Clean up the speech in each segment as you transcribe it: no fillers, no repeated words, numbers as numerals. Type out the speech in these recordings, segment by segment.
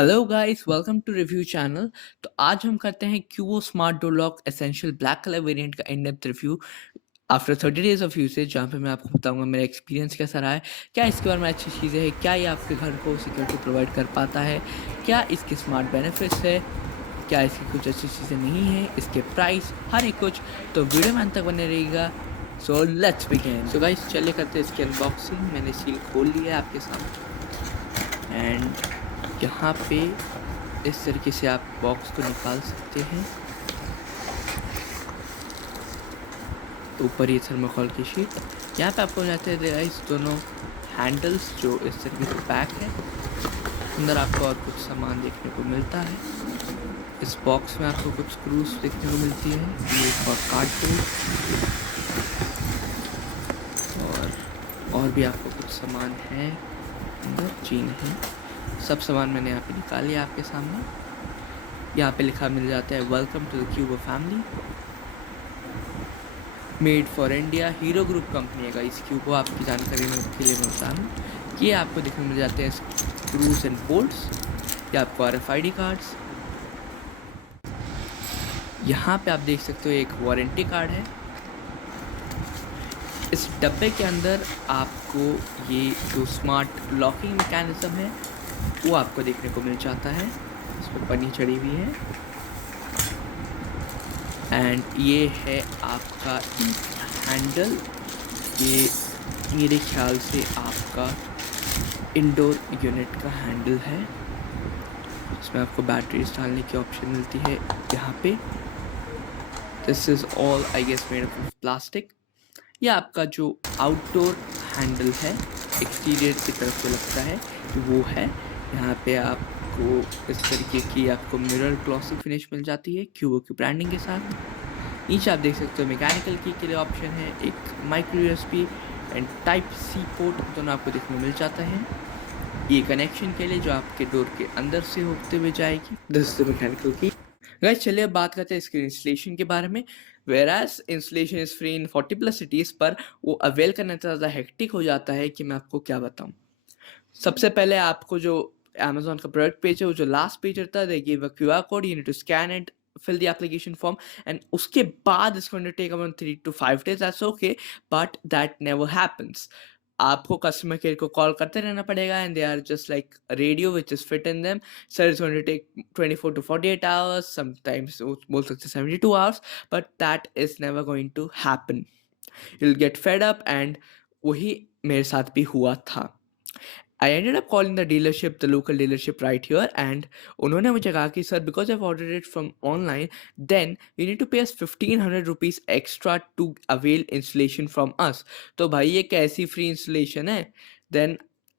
Hello guys, welcome to review channel. तो आज हम करते हैं Qubo smart door lock essential black colour variant का in depth review after 30 days of usage, जहाँ पे मैं आपको बताऊंगा मेरा एक्सपीरियंस कैसा रहा है, क्या इसके बारे में अच्छी चीज़ें हैं, क्या ये आपके घर को सिक्योरिटी प्रोवाइड कर पाता है, क्या इसके स्मार्ट बेनिफिट्स है, क्या इसकी कुछ अच्छी चीज़ें नहीं है, इसके प्राइस, हर एक कुछ। तो वीडियो में अंत तक बने रहेगा। So let's begin. So guys, चलिए करते हैं इसकी अनबॉक्सिंग। मैंने सील खोल लिया है आपके सामने एंड यहाँ पे इस तरीके से आप बॉक्स को निकाल सकते हैं। ऊपर ये थर्मोकोल की शीट, यहाँ पे आपको जाते हैं इस दोनों हैंडल्स जो इस तरीके से पैक है। अंदर आपको और कुछ सामान देखने को मिलता है। इस बॉक्स में आपको कुछ स्क्रूज देखने को मिलती है, ये एक और कार्डबोर्ड और भी आपको कुछ सामान है अंदर। जी नहीं, सब सामान मैंने यहाँ पे निकाल लिया आपके सामने। यहाँ पे लिखा मिल जाता है welcome to the Qubo family, made for India, Hero group company है। इस क्यूबो आपकी जानकारी में के लिए मैं बता दूँ कि आपको देखने मिल जाते हैं स्क्रूज एंड बोल्ट्स, या आपको RFID कार्ड्स। यहाँ पे आप देख सकते हो एक वारंटी कार्ड है। इस डब्बे के अंदर आपको ये जो स्मार्ट लॉकिंग मैकेनिज्म है वो आपको देखने को मिल जाता है। इस पर पन्नी चढ़ी हुई है एंड ये है आपका हैंडल। ये मेरे ख्याल से आपका इंडोर यूनिट का हैंडल है। इसमें आपको बैटरीज डालने की ऑप्शन मिलती है यहाँ पे। This is all I guess made of plastic. ये आपका जो आउटडोर हैंडल है, एक्सटीरियर की तरफ से लगता है कि वो है। यहाँ पे आपको इस तरीके की आपको मिरर ग्लॉसी फिनिश मिल जाती है क्यूबो की ब्रांडिंग के साथ। नीचे आप देख सकते हो मैकेनिकल की के लिए ऑप्शन है, एक micro USB and type C port दोनों आपको देखने को मिल जाता है। ये कनेक्शन के लिए जो आपके डोर के अंदर से होते हुए जाएगी। दिस इज द मैकेनिकल की। गाइस, चलिए अब बात करते हैं इसके इंस्टॉलेशन के बारे में। वेराज installation is free in 40+ cities, पर वो अवेल करना इतना ज़्यादा हेक्टिक हो जाता है कि मैं आपको क्या बताऊँ। सबसे पहले आपको जो अमेजोन का प्रोडक्ट पेज है, वो जो लास्ट पेज रहता है, they give a QR code, you need to scan it, fill the application form, and उसके बाद it's going to take around 3 to 5 days. That's okay, but that never happens. आपको customer care को call करते रहना पड़ेगा and they are just like radio which is fit in them. Sir it's going to take 24 to 48 hours, sometimes बोल सकते हैं 72 hours, but that is never going to happen. You will get fed up and वही मेरे साथ भी हुआ था। I ended up calling the dealership, the local dealership right here, and उन्होंने मुझे कहा कि sir because I've ordered it from online, then you need to pay us 1500 rupees extra to avail installation from us। तो भाई ये कैसी free installation है। Then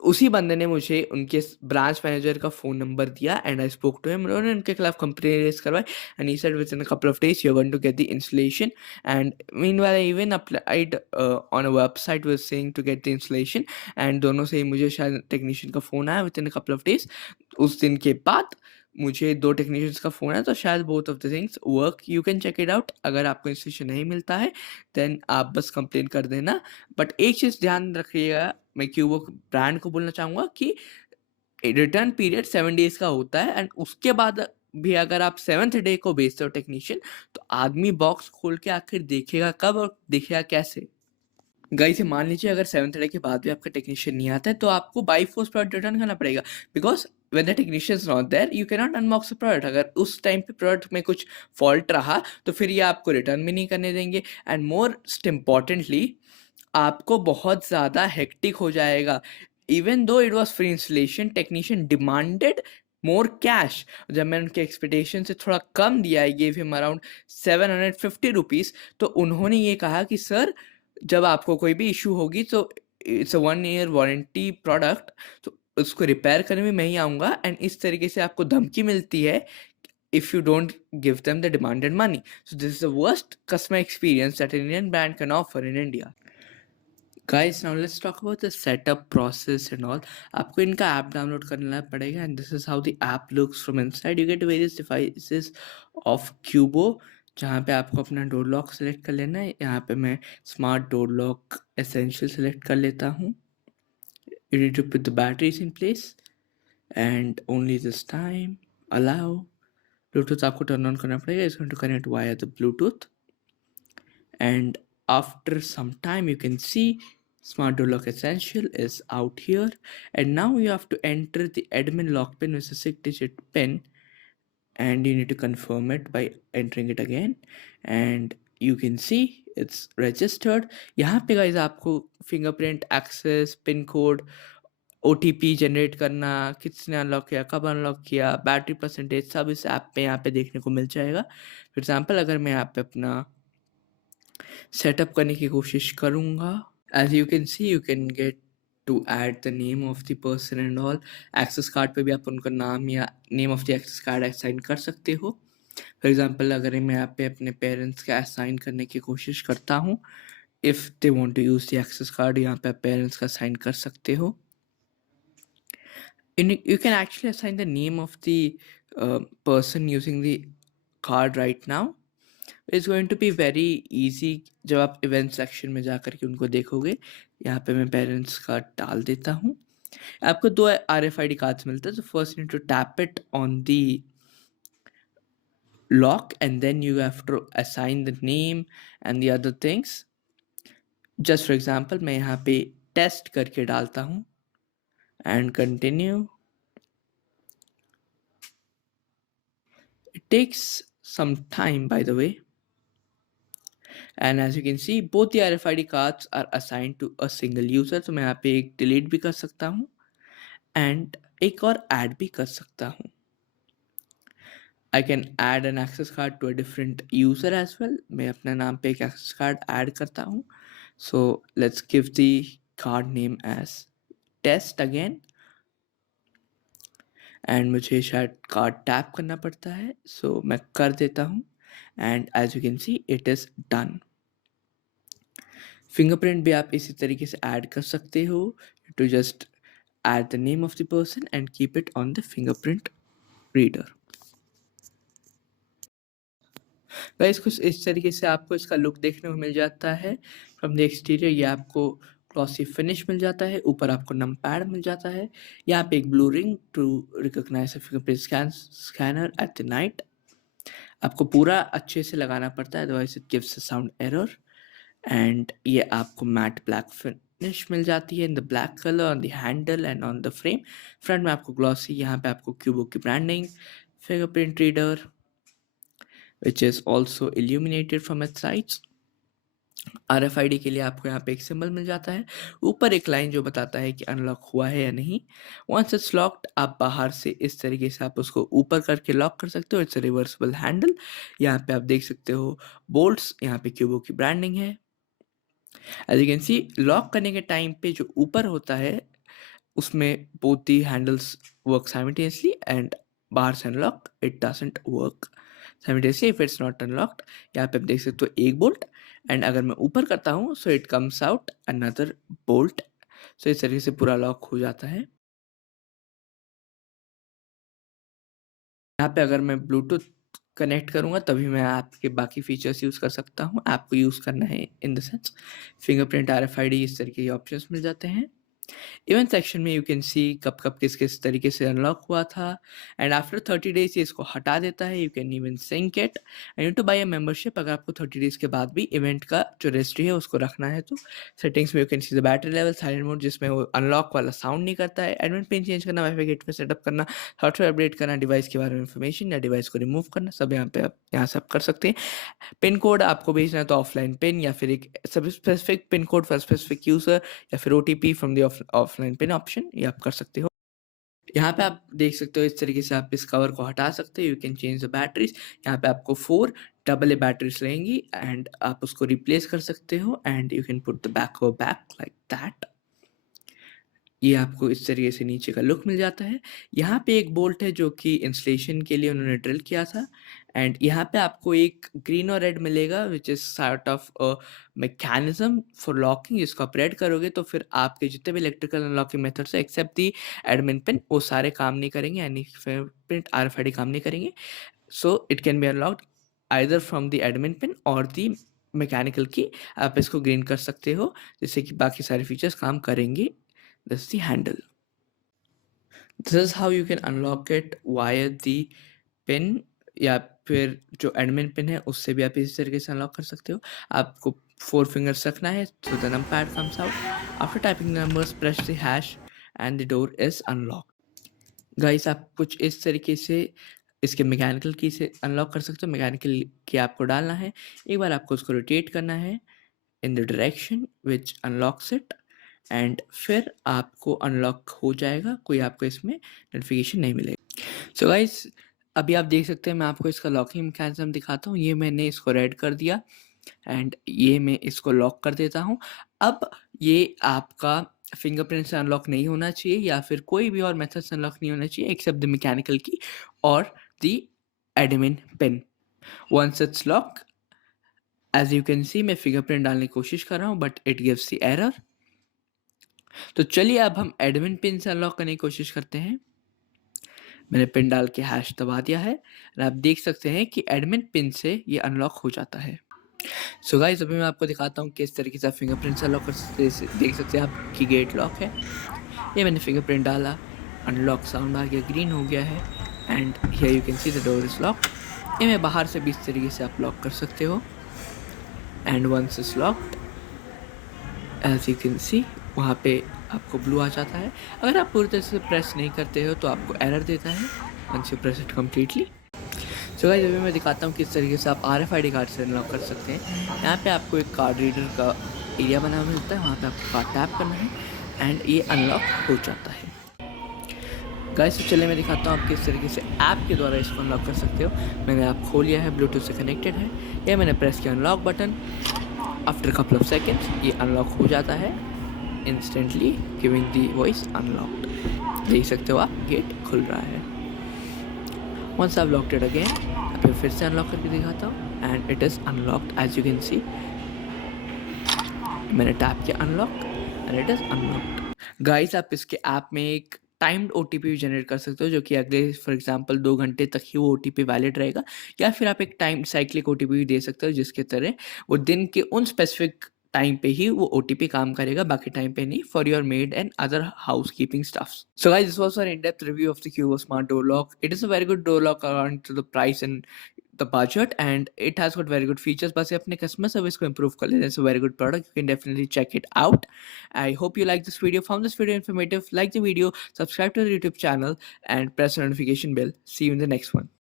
उसी बंदे ने मुझे उनके ब्रांच मैनेजर का फ़ोन नंबर दिया and I spoke to him. उन्होंने उनके खिलाफ कंप्लेन रेज करवाई and he said within a couple of days you are going to get the installation. And meanwhile I even applied on a website was saying to get the installation, and दोनों से ही मुझे शायद technician का phone आया within a couple of days. उस दिन के बाद मुझे 2 टेक्नीशियंस का फ़ोन आया, तो शायद both of the things work. You can check it out. अगर आपको इंस्टॉलेशन नहीं मिलता है देन आप बस कंप्लेन कर देना। बट एक चीज़ ध्यान रखिएगा, मैं क्यूबो ब्रांड को बोलना चाहूँगा कि रिटर्न पीरियड 7 डेज़ का होता है एंड उसके बाद भी अगर आप 7th डे को भेजते हो टेक्नीशियन, तो आदमी बॉक्स खोल के आखिर देखेगा कब और देखेगा कैसे। गाइस, मान लीजिए अगर 7th डे के बाद भी आपका टेक्नीशियन नहीं आता है, तो आपको बाय फोर्स प्रोडक्ट रिटर्न करना पड़ेगा, because when the technician is not there you can not unbox the product. अगर उस टाइम पे प्रोडक्ट में कुछ फॉल्ट रहा तो फिर ये आपको रिटर्न भी नहीं करने देंगे एंड मोस्ट इम्पॉर्टेंटली आपको बहुत ज़्यादा हेक्टिक हो जाएगा। Even though it was free installation, technician demanded more cash. जब मैंने उनके एक्सपेक्टेशन से थोड़ा कम दिया, I gave him around 750 rupees, तो उन्होंने ये कहा कि सर जब आपको कोई भी इशू होगी तो it's a 1 year warranty product, तो उसको रिपेयर करने में मैं ही आऊँगा। एंड इस तरीके से आपको धमकी मिलती है if you don't give them the demanded money. So this is the worst customer experience that an Indian brand can offer in India. Guys, now let's talk about the setup process and all. आपको इनका app download करना पड़ेगा and this is how the app looks from inside. You get various devices of Cubo, जहाँ पे आपको अपना door lock select कर लेना है। यहाँ पे मैं smart door lock essential select कर लेता हूँ। You need to put the batteries in place and only this time allow Bluetooth आपको टर्न ऑन करना पड़ेगा. It's going to connect via the Bluetooth. And after some time you can see Smart Door Lock Essential is out here, and now you have to enter the admin lock pin, which is a 6-digit pin, and you need to confirm it by entering it again, and you can see it's registered. यहाँ पे guys आपको fingerprint access pin code OTP generate करना, किसने unlock किया, कब unlock किया, battery percentage, सब इस ऐप पे यहाँ पे देखने को मिल जाएगा. फॉर एग्जाम्पल अगर मैं यहाँ पे अपना सेटअप करने की कोशिश करूँगा, as you can see you can get to add the name of the person and all. Access card पे भी आप उनका नाम या name of the access card assign कर सकते हो. फॉर एग्जाम्पल अगर मैं यहाँ पे अपने पेरेंट्स का असाइन करने की कोशिश करता हूँ, if they want to use the access card, यहाँ पे आप पेरेंट्स का असाइन कर सकते हो. You can actually assign the name of the person using the card right now. It's going to be very easy. जब आप इवेंट सेक्शन में जा कर के उनको देखोगे, यहाँ पे मैं पेरेंट्स का डाल देता हूँ. आपको 2 RFID कार्ड्स मिलते हैं. तो first you need to tap it on the lock, and then you have to assign the name and the other things. Just for example मैं यहाँ पे टेस्ट करके डालता हूँ and continue. It takes some time, by the way, and as you can see both the RFID cards are assigned to a single user. तो मैं यहाँ पे एक डिलीट भी कर सकता हूँ and एक और ऐड भी कर सकता हूँ. I can add an access card to a different user as well. मैं अपने नाम पे एक access card ऐड करता हूँ. So let's give the card name as test again. And मुझे शायद कार्ड टैप करना पड़ता है, सो मैं कर देता हूँ. And as you can see it is done. Fingerprint भी आप इसी तरीके से ऐड कर सकते हो. To just add the name of the person and keep it on the fingerprint reader. Guys कुछ इस तरीके से आपको इसका लुक देखने को मिल जाता है. फ्रॉम द एक्सटीरियर ये आपको ग्लॉसी फिनिश मिल जाता है. ऊपर आपको नम पैड मिल जाता है. यहाँ पे एक blue ring to recognize fingerprint scanner at the night. आपको पूरा अच्छे से लगाना पड़ता है, otherwise it gives a sound error. And ये आपको मैट ब्लैक फिनिश मिल जाती है in the black colour on the handle and on the frame. Front में आपको ग्लॉसी, यहाँ पे आपको क्यूबो की branding, fingerprint reader which is also illuminated from its sides. RFID के लिए आपको यहाँ पे एक सिंबल मिल जाता है, ऊपर एक लाइन जो बताता है कि अनलॉक हुआ है या नहीं. वंस इट्स लॉक्ड आप बाहर से इस तरीके से आप उसको ऊपर करके लॉक कर सकते हो. It's a reversible handle. यहाँ पे आप देख सकते हो बोल्ट्स, यहाँ पे क्यूबो की ब्रांडिंग है. As you can see lock करने के टाइम पे जो ऊपर होता है उसमें both the handles work simultaneously, and बाहर से unlock it doesn't work simultaneously if it's not unlocked. यहाँ पे आप देख सकते हो एक बोल्ट, एंड अगर मैं ऊपर करता हूँ so it comes out another bolt. So इस तरीके से पूरा लॉक हो जाता है. यहाँ पे अगर मैं ब्लूटूथ कनेक्ट करूँगा तभी मैं ऐप के बाकी फीचर्स यूज़ कर सकता हूँ. ऐप को यूज़ करना है in the sense fingerprint, RFID, इस तरीके के ऑप्शंस मिल जाते हैं. इवेंट सेक्शन में यू कैन सी कब कब किस किस तरीके से अनलॉक हुआ था, एंड आफ्टर 30 डेज ये इसको हटा देता है. You can even sync it and you to buy a membership. अगर आपको 30 डेज के बाद भी इवेंट का जो रजिस्ट्री है उसको रखना है तो सेटिंग्स में you can see the battery level, silent mode जिसमें वो अनलॉक वाला साउंड नहीं करता है, एडमिन पिन चेंज करना, वाईफाई गेटवे सेटअप करना, सॉफ्टवेयर अपडेट करना, डिवाइस के बारे में इन्फॉर्मेशन या डिवाइस को रिमूव करना, सब यहाँ पे आप यहाँ से आप कर सकते हैं. पिन कोड आपको भेजना है तो ऑफलाइन पिन या फिर एक सब specific pin code for specific user या फिर OTP from the offline pin option, ये आप कर सकते हो. यहाँ पे आप देख सकते हो इस तरीके से आप इस कवर को हटा सकते हो. You can change the batteries. यहाँ पे आपको 4 AA बैटरीज रहेंगी एंड आप उसको रिप्लेस कर सकते हो, and you can put the back like that. ये आपको इस तरीके से नीचे का लुक मिल जाता है. यहाँ पे एक बोल्ट है जो कि इंस्टॉलेशन के लिए उन्होंने ड्रिल किया था, एंड यहाँ पे आपको एक ग्रीन और रेड मिलेगा which is sort of a mechanism for locking. इसको ऑपरेट करोगे तो फिर आपके जितने भी इलेक्ट्रिकल अनलॉकिंग मेथड्स है एक्सेप्ट दी एडमिन पिन, वो सारे काम नहीं करेंगे, यानी फिंगरप्रिंट RFID काम नहीं करेंगे. So it can be unlocked either from the admin pin और दी मैकेनिकल की. आप इसको ग्रीन कर सकते हो जिससे कि बाकी सारे फीचर्स काम करेंगे. That's the handle. This is how you can unlock it via the pin, या फिर जो एडमिन पिन है उससे भी आप इसी तरीके से अनलॉक कर सकते हो। आपको 4 फिंगर्स रखना है, so the numpad comes out. After typing the numbers press the hash and the door is unlocked. Guys आप कुछ इस तरीके से इसके मैकेनिकल की से अनलॉक कर सकते हो। मैकेनिकल की आपको डालना है, एक बार आपको उसको रोटेट करना है in the direction which unlocks it, and फिर आपको अनलॉक हो जाएगा, कोई आपको इसमें नोटिफिकेशन नहीं मिलेगा। सो गाइस अभी आप देख सकते हैं, मैं आपको इसका लॉकिंग मैकेनिज्म दिखाता हूँ। ये मैंने इसको रेड कर दिया एंड ये मैं इसको लॉक कर देता हूँ। अब ये आपका फिंगरप्रिंट से अनलॉक नहीं होना चाहिए या फिर कोई भी और मेथड से अनलॉक नहीं होना चाहिए एक्सेप्ट द मैकेनिकल की और the admin pin. Once it's lock, as you can see मैं फिंगरप्रिंट डालने की कोशिश कर रहा हूँ but it gives the error. तो चलिए अब हम एडमिन पिन से अनलॉक करने की कोशिश करते हैं। मैंने पिन डाल के हैश दबा दिया है और आप देख सकते हैं कि एडमिन पिन से ये अनलॉक हो जाता है। सो गाइस अभी मैं आपको दिखाता हूँ किस तरीके से आप फिंगरप्रिंट से अनलॉक कर सकते हैं। देख सकते हैं आपकी गेट लॉक है, ये मैंने फिंगरप्रिंट डाला, अनलॉक साउंड आ गया, ग्रीन हो गया है and here you can see the door is lock. ये मैं बाहर से भी इस तरीके से आप लॉक कर सकते हो and once is locked as you can see वहाँ पे आपको ब्लू आ जाता है। अगर आप पूरी तरह से प्रेस नहीं करते हो तो आपको एरर देता है once you press it completely. So guys अभी मैं दिखाता हूँ किस तरीके से आप RFID कार्ड से अनलॉक कर सकते हैं। यहाँ पे आपको एक कार्ड रीडर का एरिया बना हुआ मिलता है, वहाँ पे आपको कार्ड टैप करना है एंड ये अनलॉक हो जाता है। गाइस तो चलिए मैं दिखाता हूँ आप किस तरीके से ऐप के द्वारा इसको अनलॉक कर सकते हो। मैंने ऐप खोल लिया है, ब्लूटूथ से कनेक्टेड है, या मैंने प्रेस किया unlock button. After couple of seconds ये अनलॉक हो जाता है instantly giving the voice unlocked. देख सकते हो आप गेट खुल रहा है। Once I locked it again, फिर से अनलॉक करके दिखाता हूँ and it is unlocked as you can see. मैंने टैप किया unlock and it is unlocked. Guys आप इसके ऐप में एक टाइम्ड OTP जनरेट कर सकते हो जो कि अगले फॉर एग्जांपल 2 घंटे तक ही वो OTP वैलिड रहेगा, या फिर आप एक टाइम साइक्लिक OTP भी दे सकते हो जिसके तरह वो दिन के उन स्पेसिफिक टाइम पे ही वो OTP काम करेगा, बाकी टाइम पे नहीं, for your maid and other housekeeping stuffs. So guys this was our in-depth review of the Cubo Smart Door Lock. It is a very good door lock according to the price and the budget, and it has got very good features. बस ये अपने customer service को improve कर लेना, it's a very good product. You can definitely check it out. I hope you like this video, found this video informative. Like the video, subscribe to the YouTube channel, and press the notification bell. See you in the next one.